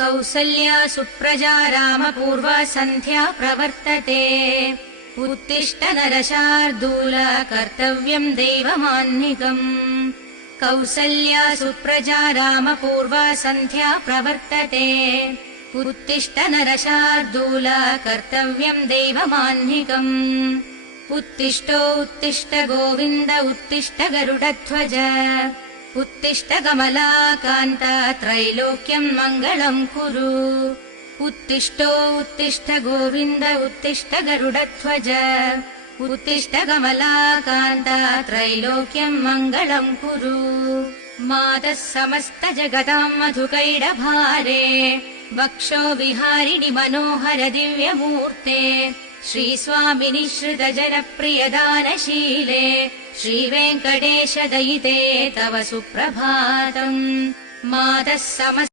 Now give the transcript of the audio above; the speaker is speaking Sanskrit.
कौसल्या सुप्रजा रामपूर्वा सन्ध्या प्रवर्तते उत्तिष्ठ नरशार्दूल कर्तव्यम् दैवमान्निकम् कौसल्या सुप्रजा रामपूर्वा सन्ध्या प्रवर्तते उत्तिष्ठ नरशार्दूल कर्तव्यम् दैवमान्निकम् उत्तिष्ठ गोविन्द उत्तिष्ठ गरुडध्वज उत्तिष्ठ कमलाकान्त त्रैलोक्यम् मङ्गलम् कुरु उत्तिष्ठ गोविन्द उत्तिष्ठ गरुडध्वज उत्तिष्ठ कमलाकान्त त्रैलोक्यम् मङ्गलम् कुरु मातः समस्त जगताम् मधुकैडभारे वक्षो विहारिणि मनोहर दिव्यमूर्ते श्रीस्वामिनि श्रित जनप्रियदानशीले श्रीवेङ्कटेश दयिते तव सुप्रभातम् मातः समस्त